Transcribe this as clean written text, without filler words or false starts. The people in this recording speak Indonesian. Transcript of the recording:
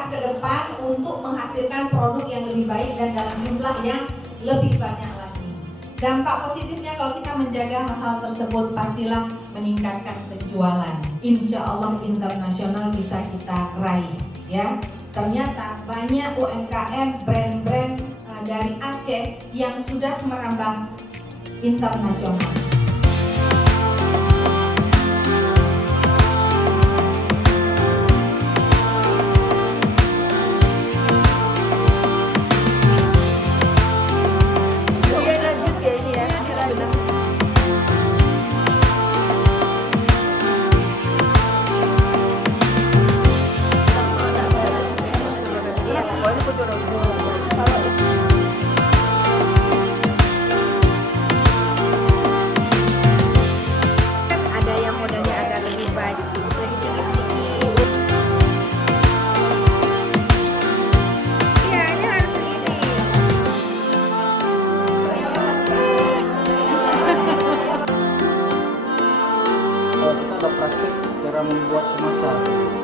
langkah ke depan untuk menghasilkan produk yang lebih baik dan dalam jumlah yang lebih banyak lagi. Dampak positifnya kalau kita menjaga hal-hal tersebut pastilah meningkatkan penjualan. Insya Allah internasional bisa kita raih. Ya, ternyata banyak UMKM brand-brand dari Aceh yang sudah merambah internasional. Ada yang modalnya agak lebih banyak, lebih tinggi sedikit. Iya, ini harus segini. Kalau kita udah praktik cara membuat kemasan.